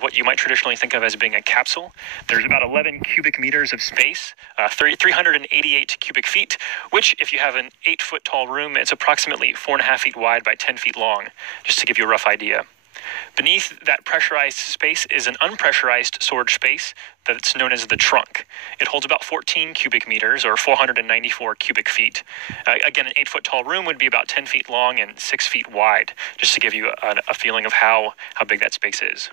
what you might traditionally think of as being a capsule. There's about 11 cubic meters of space, 388 cubic feet, which if you have an 8-foot tall room, it's approximately 4.5 feet wide by 10 feet long, just to give you a rough idea. Beneath that pressurized space is an unpressurized storage space that's known as the trunk. It holds about 14 cubic meters, or 494 cubic feet. Again, an 8-foot tall room would be about 10 feet long and 6 feet wide, just to give you a feeling of how big that space is.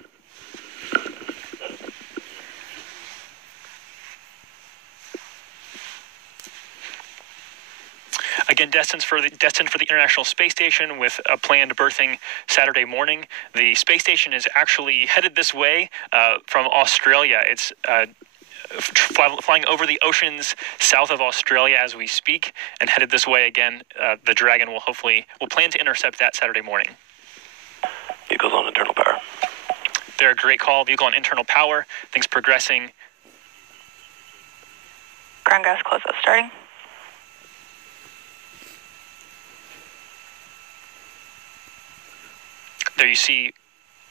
Again, destined for the International Space Station with a planned berthing Saturday morning. The space station is actually headed this way from Australia. It's flying over the oceans south of Australia as we speak, and headed this way again. The Dragon will plan to intercept that Saturday morning. Vehicles on internal power. They're a great call. Vehicle on internal power. Things progressing. Ground gas close-up starting. There you see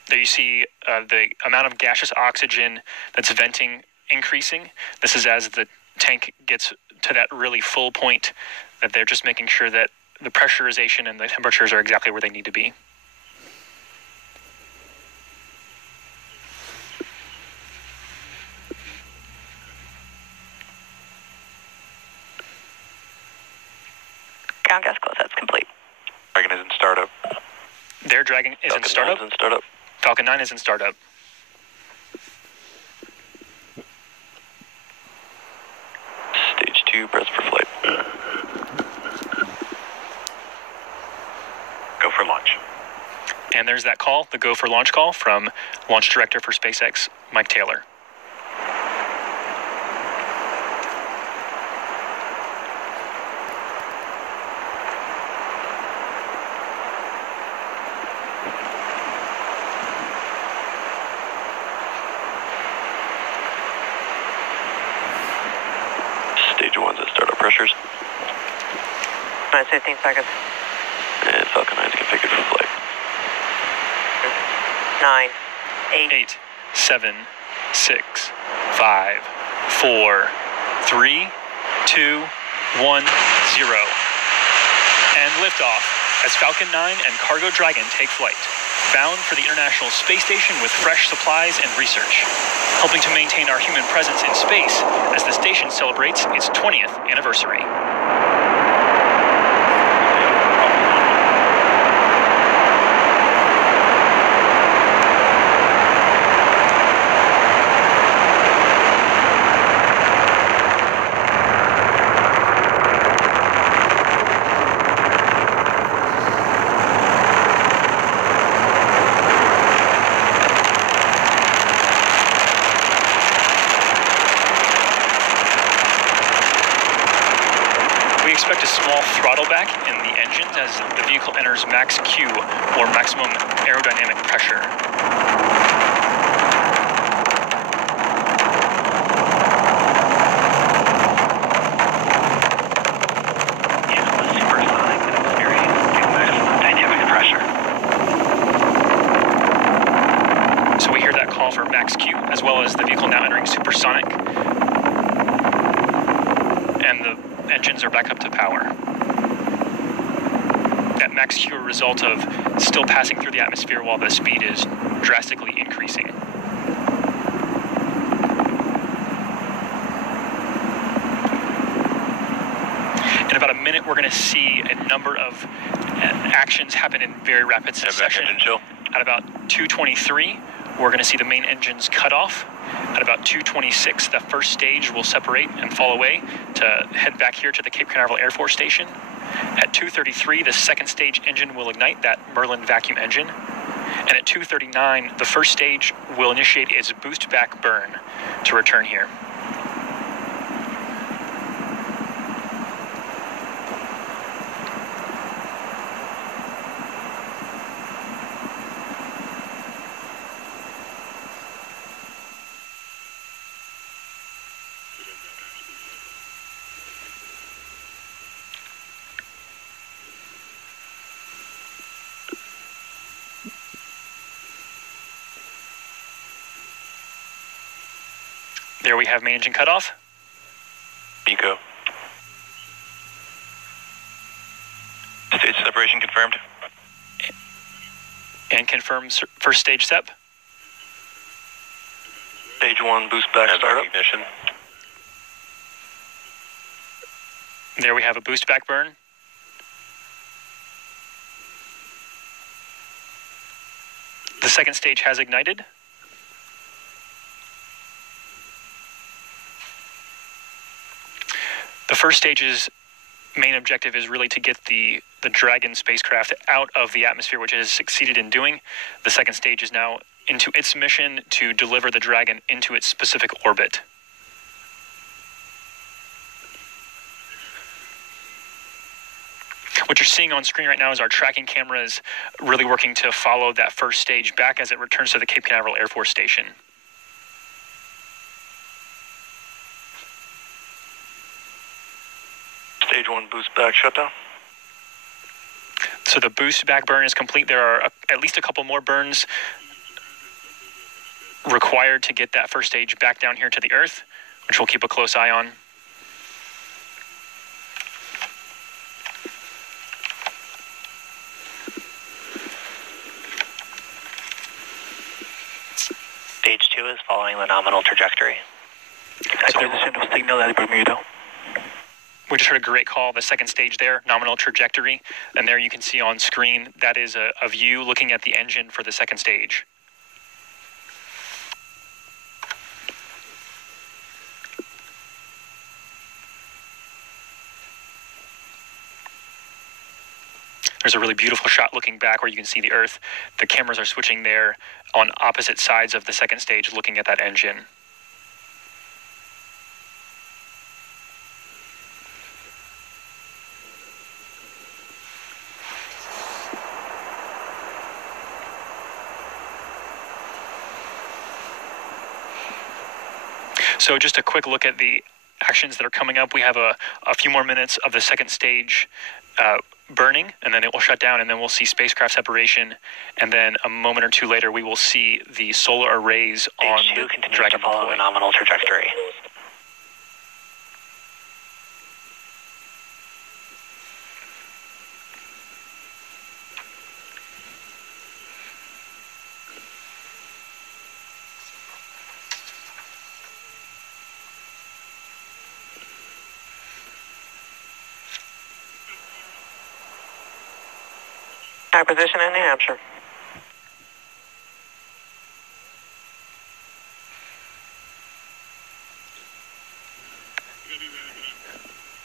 the amount of gaseous oxygen that's venting increasing. This is as the tank gets to that really full point that they're just making sure that the pressurization and the temperatures are exactly where they need to be. Ground gas closeout's complete. Dragon is in startup. Their Dragon is in startup. Falcon 9 is in startup. Stage 2, press for flight. Go for launch. And there's that call, the go for launch call from Launch Director for SpaceX, Mike Taylor. Stage 1's at startup pressures. 15 seconds. And Falcon 9 is configured for flight. 9, 8, 7, 6, 5, 4, 3, 2, 1, 0. And liftoff as Falcon 9 and Cargo Dragon take flight, bound for the International Space Station with fresh supplies and research, helping to maintain our human presence in space as the station celebrates its 20th anniversary. We expect a small throttle back in the engines as the vehicle enters max Q, or maximum aerodynamic pressure. Supersonic experience maximum dynamic pressure. So we hear that call for max Q, as well as the vehicle now entering supersonic. And the engines are back up to power. That max Q, a result of still passing through the atmosphere while the speed is drastically increasing. In about a minute, we're going to see a number of actions happen in very rapid succession. At about 2:23, we're going to see the main engines cut off. At about 2:26, the first stage will separate and fall away to head back here to the Cape Canaveral Air Force Station. At 2:33, the second stage engine will ignite, that Merlin vacuum engine. And at 2:39, the first stage will initiate its boost back burn to return here. There we have main engine cutoff. Eco. Stage separation confirmed. And confirm first stage step. Stage 1 boost back startup. Ignition. There we have a boost back burn. The second stage has ignited. The first stage's main objective is really to get the Dragon spacecraft out of the atmosphere, which it has succeeded in doing. The second stage is now into its mission to deliver the Dragon into its specific orbit. What you're seeing on screen right now is our tracking cameras really working to follow that first stage back as it returns to the Cape Canaveral Air Force Station. Stage 1 boost back shutdown. So the boost back burn is complete. There are at least a couple more burns required to get that first stage back down here to the Earth, which we'll keep a close eye on. Stage 2 is following the nominal trajectory. Acquisition of signal at Bermuda. We just heard a great call, the second stage there, nominal trajectory. And there you can see on screen, that is a view looking at the engine for the second stage. There's a really beautiful shot looking back where you can see the Earth. The cameras are switching there on opposite sides of the second stage looking at that engine. So just a quick look at the actions that are coming up. We have a few more minutes of the second stage burning, and then it will shut down, and then we'll see spacecraft separation, and then a moment or two later we will see the solar arrays on the Dragon to follow deploy. the nominal trajectory. Acquisition in New Hampshire.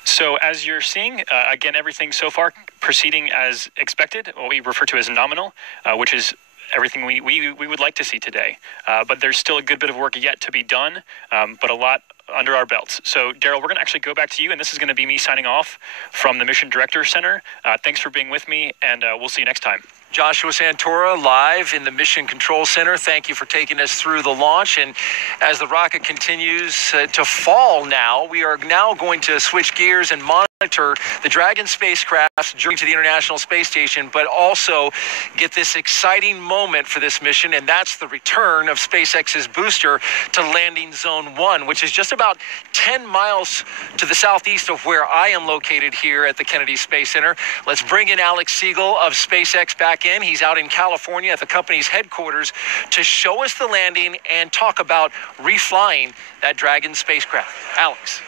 So as you're seeing, again, everything so far proceeding as expected, what we refer to as nominal, which is everything we would like to see today. But there's still a good bit of work yet to be done, but a lot under our belts. So, Daryl, we're going to actually go back to you, and this is going to be me signing off from the Mission Director Center. Thanks for being with me, and we'll see you next time. Joshua Santora live in the Mission Control Center. Thank you for taking us through the launch. And as the rocket continues to fall now, we are now going to switch gears and monitor the Dragon spacecraft's journey to the International Space Station, but also get this exciting moment for this mission, and that's the return of SpaceX's booster to landing zone 1, which is just about 10 miles to the southeast of where I am located here at the Kennedy Space Center. Let's bring in Alex Siegel of SpaceX back in. He's out in California at the company's headquarters to show us the landing and talk about reflying that Dragon spacecraft. Alex.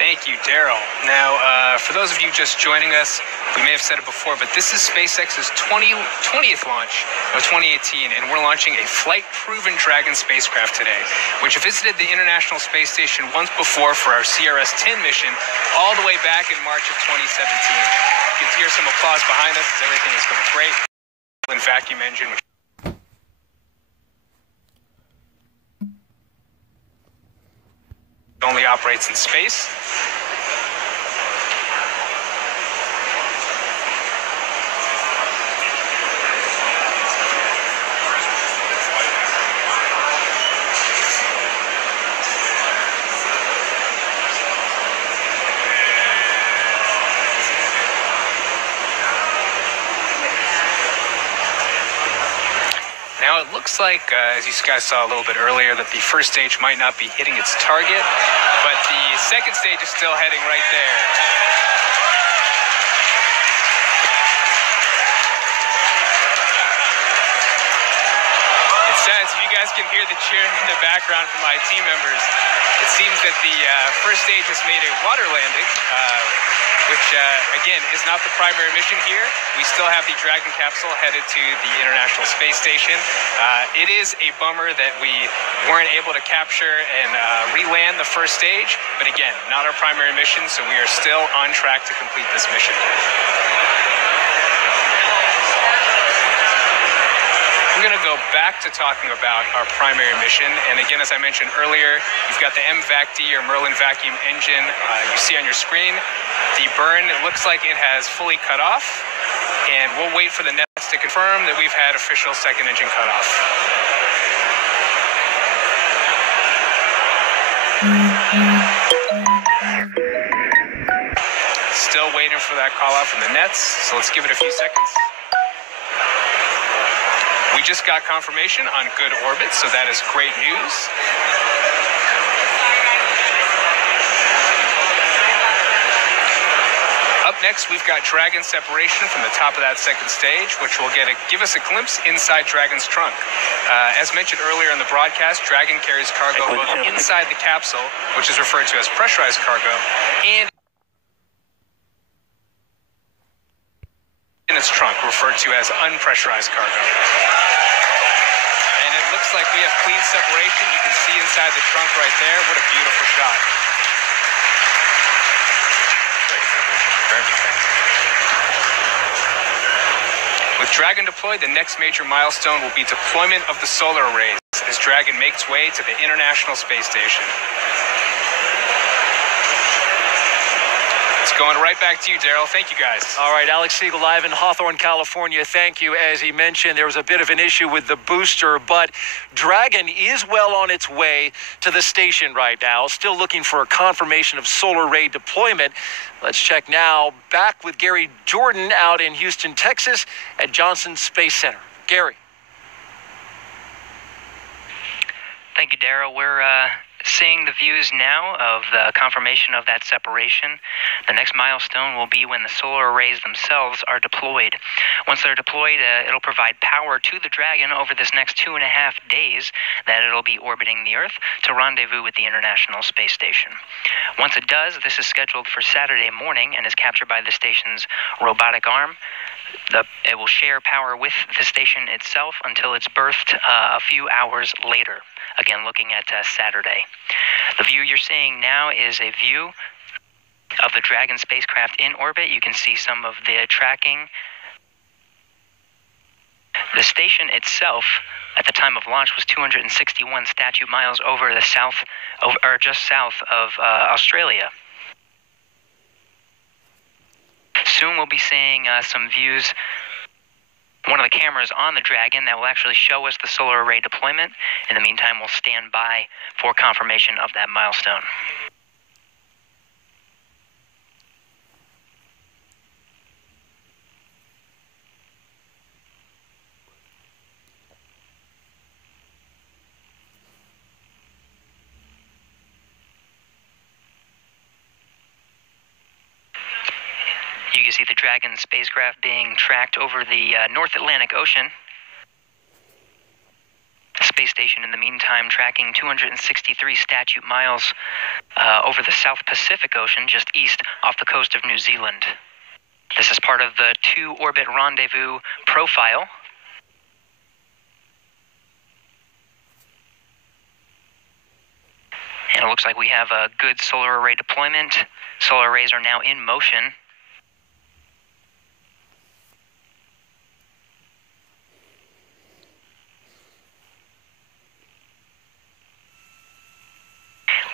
Thank you, Daryl. Now, for those of you just joining us, we may have said it before, but this is SpaceX's 20th launch of 2018, and we're launching a flight-proven Dragon spacecraft today, which visited the International Space Station once before for our CRS-10 mission, all the way back in March of 2017. You can hear some applause behind us. Everything is going great. Vacuum engine, which only operates in space. Now it looks looks like, as you guys saw a little bit earlier, that the first stage might not be hitting its target, but the second stage is still heading right there. It says, if you guys can hear the cheering in the background from my team members, it seems that the first stage has made a water landing, which, again, is not the primary mission here. We still have the Dragon capsule headed to the International Space Station. It is a bummer that we weren't able to capture and re-land the first stage, but again, not our primary mission, so we are still on track to complete this mission. I'm going to go back to talking about our primary mission, and again, as I mentioned earlier, you've got the MVAC-D or Merlin vacuum engine you see on your screen. The burn, it looks like it has fully cut off, and we'll wait for the nets to confirm that we've had official second engine cutoff. Still waiting for that call out from the nets, so let's give it a few seconds. We just got confirmation on good orbit, so that is great news. Up next, we've got Dragon separation from the top of that second stage, which will give us a glimpse inside Dragon's trunk. As mentioned earlier in the broadcast, Dragon carries cargo both inside the capsule, which is referred to as pressurized cargo, and in its trunk, referred to as unpressurized cargo. And it looks like we have clean separation. You can see inside the trunk right there. What a beautiful shot. With Dragon deployed, the next major milestone will be deployment of the solar arrays as Dragon makes way to the International Space Station. It's going right back to you, Daryl. Thank you, guys. All right, Alex Siegel live in Hawthorne, California. Thank you. As he mentioned, there was a bit of an issue with the booster, but Dragon is well on its way to the station right now. Still looking for a confirmation of solar array deployment. Let's check now. Back with Gary Jordan out in Houston, Texas at Johnson Space Center. Gary. Thank you, Daryl. We're seeing the views now of the confirmation of that separation. The next milestone will be when the solar arrays themselves are deployed. Once they're deployed, it'll provide power to the Dragon over this next 2.5 days that it'll be orbiting the Earth to rendezvous with the International Space Station. Once it does, this is scheduled for Saturday morning and is captured by the station's robotic arm. It will share power with the station itself until it's birthed a few hours later. Again, looking at Saturday. The view you're seeing now is a view of the Dragon spacecraft in orbit. You can see some of the tracking. The station itself, at the time of launch, was 261 statute miles over the just south of Australia. Soon we'll be seeing some views. One of the cameras on the Dragon that will actually show us the solar array deployment. In the meantime, we'll stand by for confirmation of that milestone. You can see the Dragon spacecraft being tracked over the North Atlantic Ocean. The space station, in the meantime, tracking 263 statute miles over the South Pacific Ocean, just east off the coast of New Zealand. This is part of the 2-orbit rendezvous profile. And it looks like we have a good solar array deployment. Solar arrays are now in motion.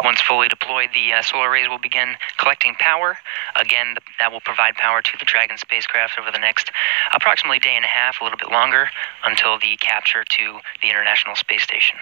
Once fully deployed, the solar arrays will begin collecting power. Again, that will provide power to the Dragon spacecraft over the next approximately day and a half, a little bit longer, until the capture to the International Space Station.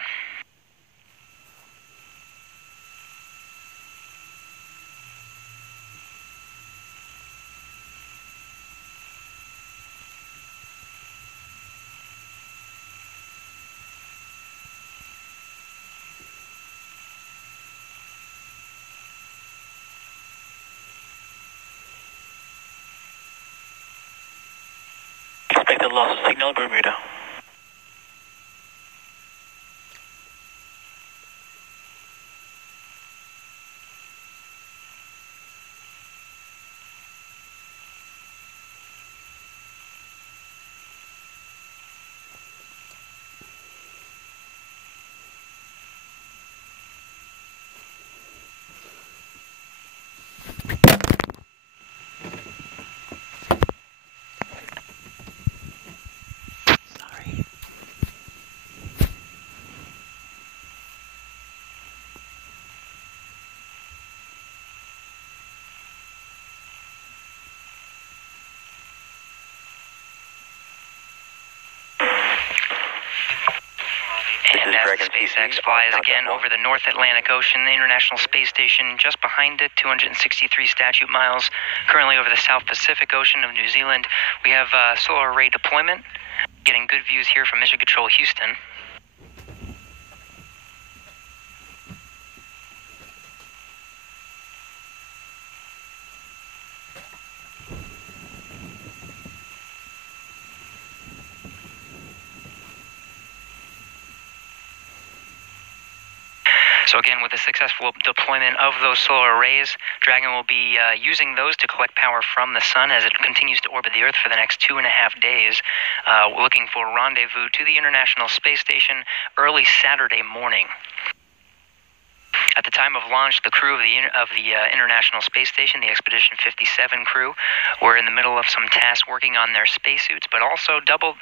loss of signal, Bermuda. And as SpaceX flies again over the North Atlantic Ocean, the International Space Station just behind it, 263 statute miles. Currently over the South Pacific Ocean of New Zealand, we have solar array deployment. Getting good views here from Mission Control Houston. So again, with the successful deployment of those solar arrays, Dragon will be using those to collect power from the sun as it continues to orbit the Earth for the next 2.5 days. We're looking for a rendezvous to the International Space Station early Saturday morning. At the time of launch, the crew of the International Space Station, the Expedition 57 crew, were in the middle of some tasks working on their spacesuits, but also double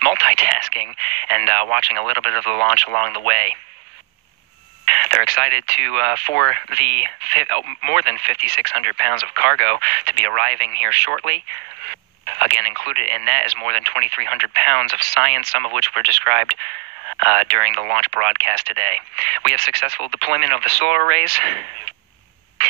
multitasking and watching a little bit of the launch along the way. They're excited for the more than 5,600 pounds of cargo to be arriving here shortly. Again, included in that is more than 2,300 pounds of science, some of which were described during the launch broadcast today. We have successful deployment of the solar arrays.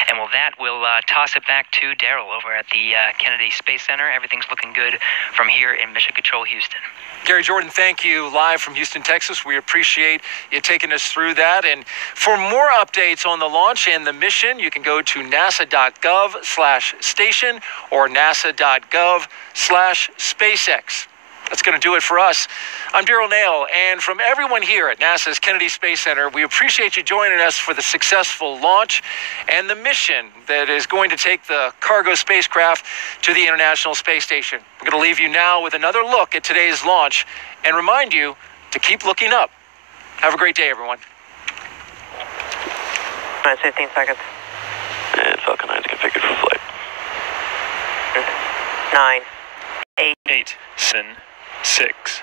And with that, we'll toss it back to Daryl over at the Kennedy Space Center. Everything's looking good from here in Mission Control Houston. Gary Jordan, thank you live from Houston, Texas. We appreciate you taking us through that. And for more updates on the launch and the mission, you can go to nasa.gov/station or nasa.gov/SpaceX. That's going to do it for us. I'm Daryl Nail, and from everyone here at NASA's Kennedy Space Center, we appreciate you joining us for the successful launch and the mission that is going to take the cargo spacecraft to the International Space Station. We're going to leave you now with another look at today's launch and remind you to keep looking up. Have a great day, everyone. 15 seconds. And Falcon 9 is configured for flight. 9, 8, 7, 6,